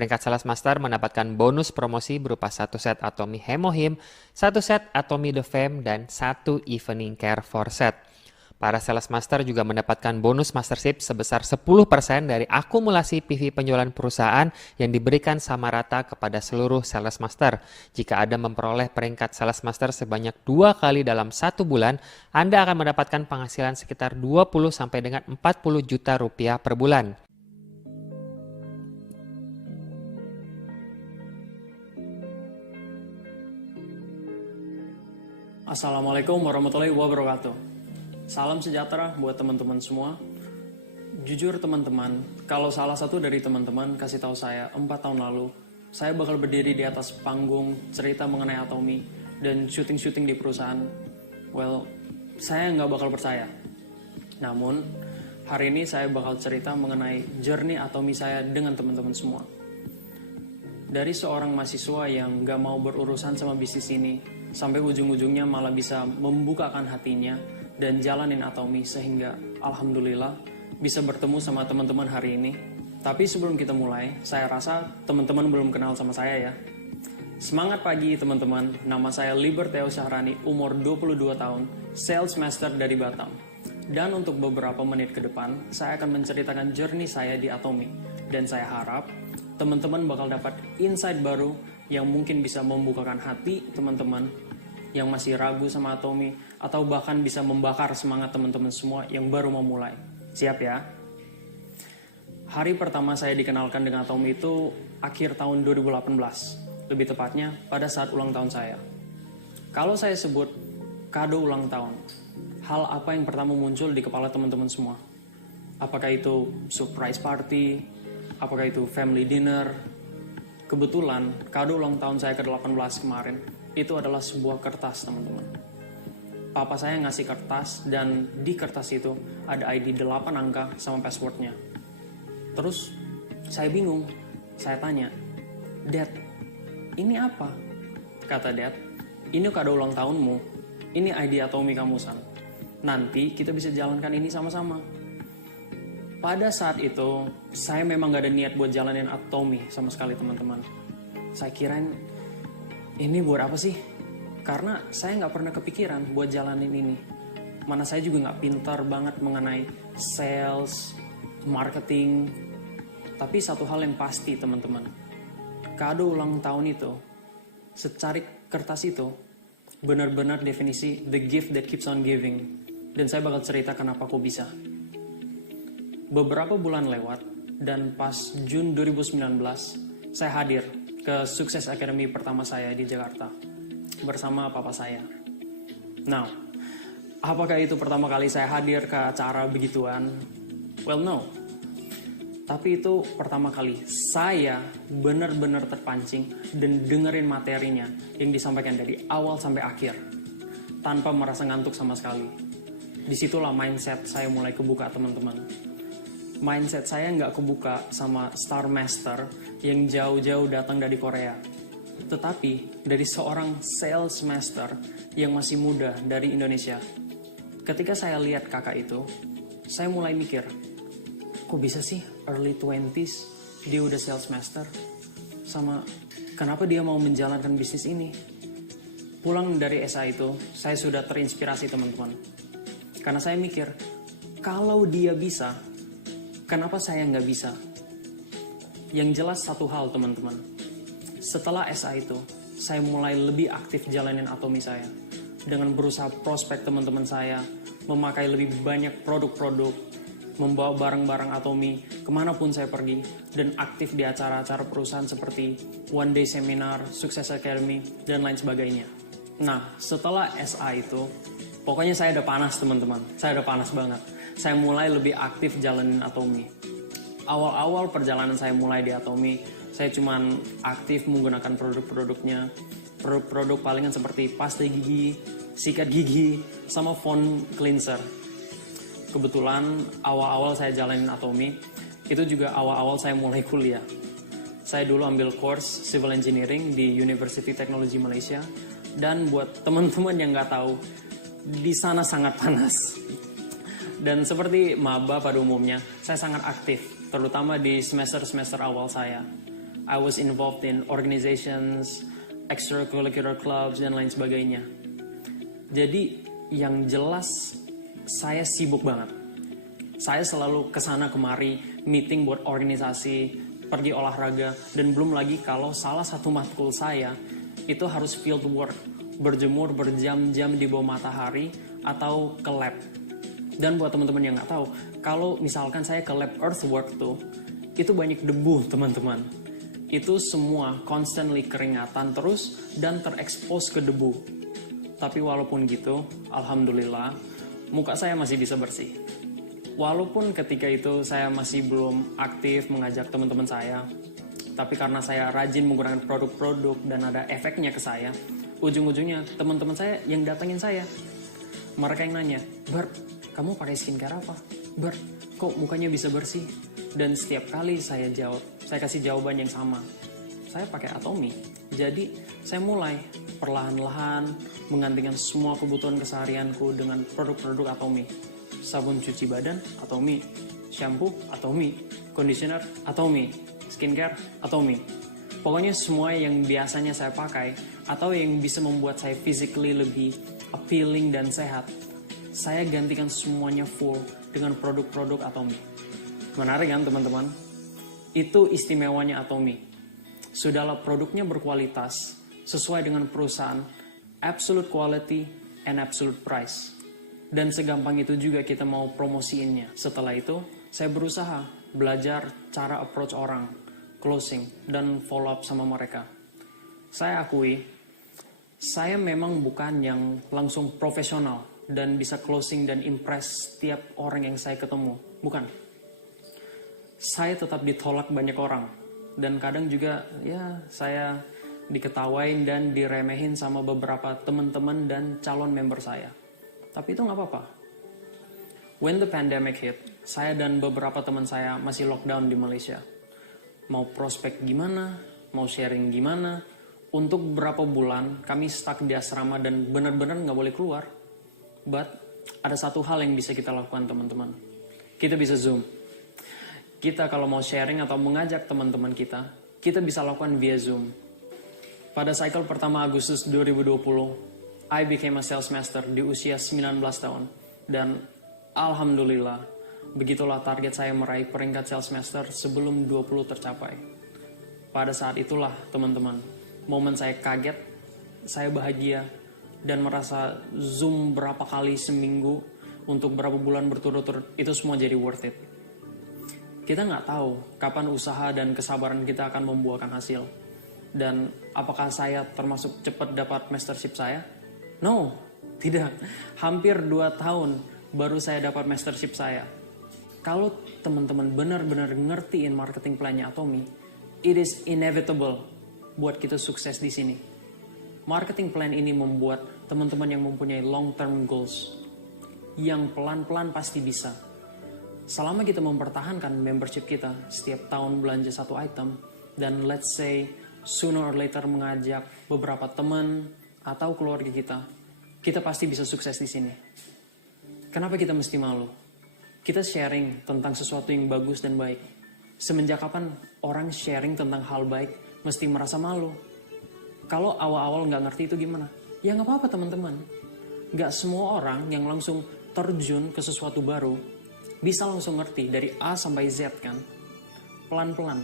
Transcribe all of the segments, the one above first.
Peringkat Sales Master mendapatkan bonus promosi berupa 1 set Atomy Hemohim, 1 set Atomy The Fame, dan 1 Evening Care for set. Para Sales Master juga mendapatkan bonus Mastership sebesar 10% dari akumulasi PV penjualan perusahaan yang diberikan sama rata kepada seluruh Sales Master. Jika Anda memperoleh peringkat Sales Master sebanyak 2 kali dalam 1 bulan, Anda akan mendapatkan penghasilan sekitar 20 sampai dengan 40 juta rupiah per bulan. Assalamualaikum warahmatullahi wabarakatuh. Salam sejahtera buat teman-teman semua. Jujur teman-teman, kalau salah satu dari teman-teman kasih tahu saya 4 tahun lalu, saya bakal berdiri di atas panggung cerita mengenai Atomy dan syuting-syuting di perusahaan, well, saya nggak bakal percaya. Namun, hari ini saya bakal cerita mengenai journey Atomy saya dengan teman-teman semua. Dari seorang mahasiswa yang nggak mau berurusan sama bisnis ini, sampai ujung-ujungnya malah bisa membukakan hatinya dan jalanin Atomy sehingga alhamdulillah bisa bertemu sama teman-teman hari ini. Tapi sebelum kita mulai, saya rasa teman-teman belum kenal sama saya ya. Semangat pagi teman-teman, nama saya Liberteo Syahrani, umur 22 tahun, Sales Master dari Batam. Dan untuk beberapa menit ke depan, saya akan menceritakan journey saya di Atomy. Dan saya harap teman-teman bakal dapat insight baru yang mungkin bisa membukakan hati teman-teman yang masih ragu sama Atomy, atau bahkan bisa membakar semangat teman-teman semua yang baru mau mulai. Siap ya? Hari pertama saya dikenalkan dengan Atomy itu akhir tahun 2018, lebih tepatnya pada saat ulang tahun saya. Kalau saya sebut kado ulang tahun, hal apa yang pertama muncul di kepala teman-teman semua? Apakah itu surprise party? Apakah itu family dinner? Kebetulan kado ulang tahun saya ke-18 kemarin itu adalah sebuah kertas teman-teman. Papa saya ngasih kertas dan di kertas itu ada ID 8 angka sama passwordnya. Terus saya bingung, saya tanya, "Dad, ini apa?" Kata Dad, "Ini kado ulang tahunmu, ini ID Atomy kamu San. Nanti kita bisa jalankan ini sama-sama." Pada saat itu, saya memang gak ada niat buat jalanin Atomy sama sekali teman-teman. Saya kirain, ini buat apa sih? Karena saya nggak pernah kepikiran buat jalanin ini. Mana saya juga nggak pintar banget mengenai sales, marketing. Tapi satu hal yang pasti teman-teman, kado ulang tahun itu, secari kertas itu, benar-benar definisi the gift that keeps on giving. Dan saya bakal cerita kenapa kok bisa. Beberapa bulan lewat, dan pas Jun 2019, saya hadir ke Sukses Academy pertama saya di Jakarta bersama papa saya. Nah, apakah itu pertama kali saya hadir ke acara begituan? Well, no. Tapi itu pertama kali saya benar-benar terpancing dan dengerin materinya yang disampaikan dari awal sampai akhir tanpa merasa ngantuk sama sekali. Disitulah mindset saya mulai kebuka teman-teman. Mindset saya nggak kebuka sama Star Master yang jauh-jauh datang dari Korea. Tetapi dari seorang Sales Master yang masih muda dari Indonesia. Ketika saya lihat kakak itu, saya mulai mikir, kok bisa sih early 20s dia udah Sales Master? Sama kenapa dia mau menjalankan bisnis ini? Pulang dari SA itu, saya sudah terinspirasi teman-teman. Karena saya mikir, kalau dia bisa, kenapa saya nggak bisa? Yang jelas satu hal teman-teman. Setelah SA itu, saya mulai lebih aktif jalanin Atomy saya. Dengan berusaha prospek teman-teman saya, memakai lebih banyak produk-produk, membawa barang-barang Atomy kemanapun saya pergi, dan aktif di acara-acara perusahaan seperti One Day Seminar, Sukses Academy, dan lain sebagainya. Nah, setelah SA itu, pokoknya saya udah panas teman-teman. Saya udah panas banget. Saya mulai lebih aktif jalanin Atomy. Awal-awal perjalanan saya mulai di Atomy, saya cuman aktif menggunakan produk-produknya. Produk-produk palingan seperti pasta gigi, sikat gigi, sama phone cleanser. Kebetulan awal-awal saya jalanin Atomy, itu juga awal-awal saya mulai kuliah. Saya dulu ambil course Civil Engineering di University Technology Malaysia. Dan buat teman-teman yang nggak tahu, di sana sangat panas. Dan seperti maba pada umumnya, saya sangat aktif, terutama di semester-semester awal saya. I was involved in organizations, extracurricular clubs, dan lain sebagainya. Jadi yang jelas saya sibuk banget. Saya selalu kesana kemari, meeting buat organisasi, pergi olahraga, dan belum lagi kalau salah satu matkul saya itu harus field work, berjemur berjam-jam di bawah matahari atau ke lab. Dan buat teman-teman yang nggak tahu, kalau misalkan saya ke lab earthwork tuh, itu banyak debu teman-teman. Itu semua constantly keringatan terus dan terekspos ke debu. Tapi walaupun gitu, alhamdulillah, muka saya masih bisa bersih. Walaupun ketika itu saya masih belum aktif mengajak teman-teman saya, tapi karena saya rajin menggunakan produk-produk dan ada efeknya ke saya, ujung-ujungnya teman-teman saya yang datangin saya. Mereka yang nanya, "Bert, kamu pakai skincare apa? Bert, kok mukanya bisa bersih?" Dan setiap kali saya jawab, saya kasih jawaban yang sama. Saya pakai Atomy. Jadi saya mulai perlahan-lahan menggantikan semua kebutuhan keseharianku dengan produk-produk Atomy. Sabun cuci badan, Atomy. Shampoo, Atomy. Conditioner, Atomy. Skincare, Atomy. Pokoknya semua yang biasanya saya pakai atau yang bisa membuat saya physically lebih appealing dan sehat, saya gantikan semuanya full dengan produk-produk Atomy. Menarik kan teman-teman? Itu istimewanya Atomy. Sudahlah produknya berkualitas, sesuai dengan perusahaan, absolute quality and absolute price. Dan segampang itu juga kita mau promosiinnya. Setelah itu, saya berusaha belajar cara approach orang, closing, dan follow up sama mereka. Saya akui, saya memang bukan yang langsung profesional dan bisa closing dan impress setiap orang yang saya ketemu. Bukan. Saya tetap ditolak banyak orang. Dan kadang juga ya saya diketawain dan diremehin sama beberapa teman-teman dan calon member saya. Tapi itu nggak apa-apa. When the pandemic hit, saya dan beberapa teman saya masih lockdown di Malaysia. Mau prospek gimana, mau sharing gimana, untuk beberapa bulan kami stuck di asrama dan benar-benar nggak boleh keluar. But ada satu hal yang bisa kita lakukan teman-teman. Kita bisa Zoom. Kita kalau mau sharing atau mengajak teman-teman kita bisa lakukan via Zoom. Pada cycle pertama Agustus 2020, I became a sales master di usia 19 tahun. Dan alhamdulillah, begitulah target saya meraih peringkat sales master sebelum 20 tercapai. Pada saat itulah teman-teman, momen saya kaget, saya bahagia, dan merasa Zoom berapa kali seminggu untuk berapa bulan berturut-turut, itu semua jadi worth it. Kita nggak tahu kapan usaha dan kesabaran kita akan membuahkan hasil. Dan apakah saya termasuk cepat dapat mastership saya? No, tidak. Hampir 2 tahun baru saya dapat mastership saya. Kalau teman-teman benar-benar ngertiin marketing plan-nya Atomy, it is inevitable buat kita sukses di sini. Marketing plan ini membuat teman-teman yang mempunyai long-term goals, yang pelan-pelan pasti bisa. Selama kita mempertahankan membership kita setiap tahun belanja satu item, dan let's say sooner or later mengajak beberapa teman atau keluarga kita pasti bisa sukses di sini. Kenapa kita mesti malu? Kita sharing tentang sesuatu yang bagus dan baik. Semenjak kapan orang sharing tentang hal baik mesti merasa malu? Kalau awal-awal nggak ngerti itu gimana? Ya nggak apa-apa teman-teman. Nggak semua orang yang langsung terjun ke sesuatu baru bisa langsung ngerti dari A sampai Z kan. Pelan-pelan.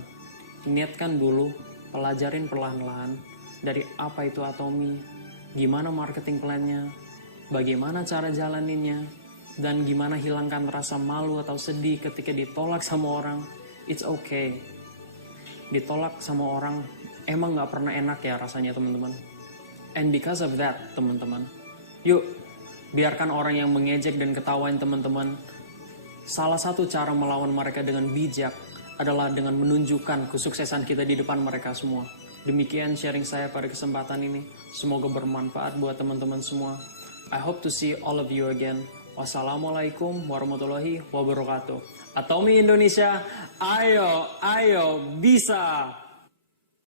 Niatkan dulu, pelajarin perlahan-lahan dari apa itu Atomy, gimana marketing plan-nya, bagaimana cara jalaninnya, dan gimana hilangkan rasa malu atau sedih ketika ditolak sama orang. It's okay. Ditolak sama orang emang gak pernah enak ya rasanya teman-teman. And because of that teman-teman, yuk biarkan orang yang mengejek dan ketawain teman-teman. Salah satu cara melawan mereka dengan bijak adalah dengan menunjukkan kesuksesan kita di depan mereka semua. Demikian sharing saya pada kesempatan ini. Semoga bermanfaat buat teman-teman semua. I hope to see all of you again. Wassalamualaikum warahmatullahi wabarakatuh. Atomy Indonesia, ayo bisa!